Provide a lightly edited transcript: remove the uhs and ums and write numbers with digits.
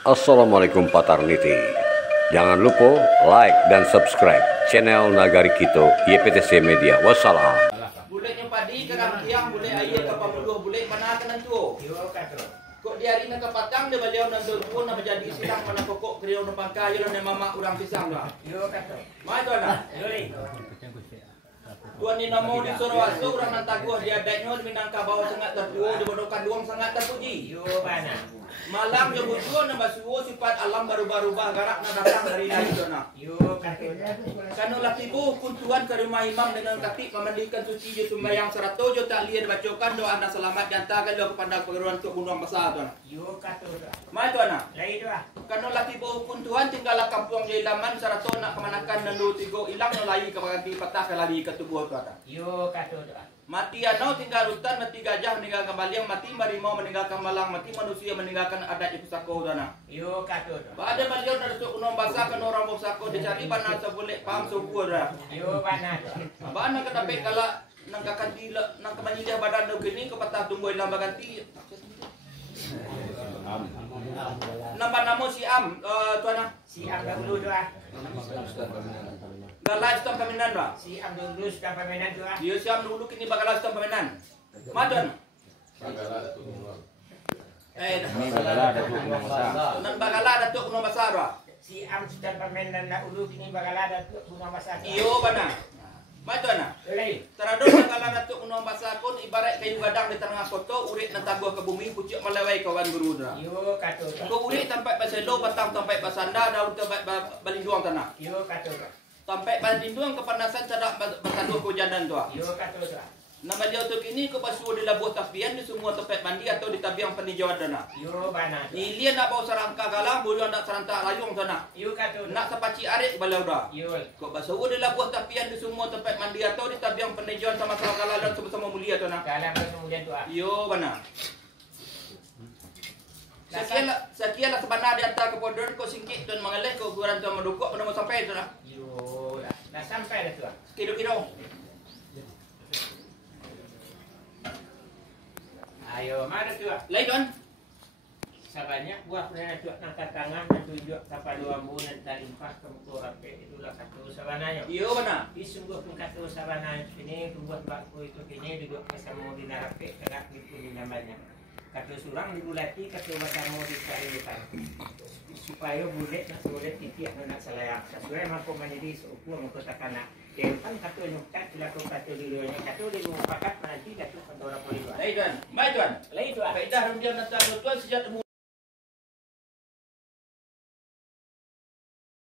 Assalamualaikum Patarniti. Jangan lupa like dan subscribe channel Nagari Kito YPTC Media. Wassalam. Buleknya padi kerang tiang, bulek air kapal muluh, bulek mana kena tu. Kok di hari nak patang dia beliau nak turun nak menjadi silang mana pokok kriau nak pangkai yo nak mama urang pisang lah. Yo kata. Mai tu nak. Tuan ni namo di Surawaso urang nan taguh dia adanya di Minangka bawah sangat tertua di bodokan duang sangat terpuji. Yo mana. Malam yo bujo na basuo sifat alam baru-barubah garak na datang dari lain dona. Yo kata. Kanu latibu kuntuan ke rumah imam dengan kati pemandikan suci je sembahyang 100 jo tak lihat bacakan doa anda selamat dan tagal lo kepada perguruan untuk bunuh besar tuan. Yo kata. Mai tuan. Lai doa. Kanu latibu kuntuan tinggal kampung je ilaman 100 nak kemanakan nandu tigo ilang no lai ke baganti patah ke lari ke tubuh tuan. Yo kata doa. Mati ano tinggal hutan, mati gajah meninggalkan baliang, mati harimau meninggalkan malang, mati manusia meninggalkan adat di pusako dana. Yo kato. Pada baliau dari suku nom basa kan orang pusako dicari bana sebulek pam suku dah. Yo bana. Bana ketapek kala nang kakanti nang kemanyidah badan do gini ke patah tumbuh lam baganti. Nama namo si Am tuana. Si Am dahulu doa. Galai stam paminan ba? Si Am dulu stam paminan doa. Dia si Am dulu kini bakal stam paminan. Madon. Nan bagala datuk kuno besar ba? Si Am stam paminan na ulu kini bagala datuk kuno besar. Iyo bana. Madon na. Teradon bagala datuk kuno besar pun ibarat kayu gadang di tengah kota urik nan taguh ke bumi pucuk melewai kawan berudra. Iyo kato. Ko urik sampai paselo batang sampai pasanda daun tempat balinduang tanah. Iyo kato. Sampai balinduang kepanasan cadak bertaduh hujanan tu. Yo kata tu. Nama dia tu kini ke pasuo di labuh tapian di semua tempat mandi atau di tabiang penijauan dana. Yo bana. Ilian nak bawa sarangka galang, boleh nak serantak layung sana. Yo kata. Nak sepaci arit balau dah. Yo. Kok pasuo di labuh tapian di semua tempat mandi atau di tabiang penijauan sama sarangka galang sama-sama mulia tu nak. Galang mulia tu. Yo bana. Sekianlah sebenar di antara kepodon kau singkit dan mengalih kau kurang tu mendukuk pada mau sampai tu nak. Yo. Dah sampai dah tu. Kira-kira. Ayo, mana tu? Lai tuan. Sabanyak buah pernah tu angkat tangan dan tunjuk kapal dua ambu dan talimpah ke muka rapi itulah kata sabananya. Iyo benar. Sungguh pun kata sabana ini buat bakku itu kini duduk bersama di narapi tegak di punya namanya. Kata surang dibulati kata bersama di kaitan. Supaya bulet nak bulet titik nak selayang. Sesuai mampu menjadi seukur mampu takana. Depan kata nyukat laku kata dulunya kata dia pakat nanti kata orang boleh. Lai tuan. Mai tuan. Lai tuan. Faedah dia nak tahu tuan sejak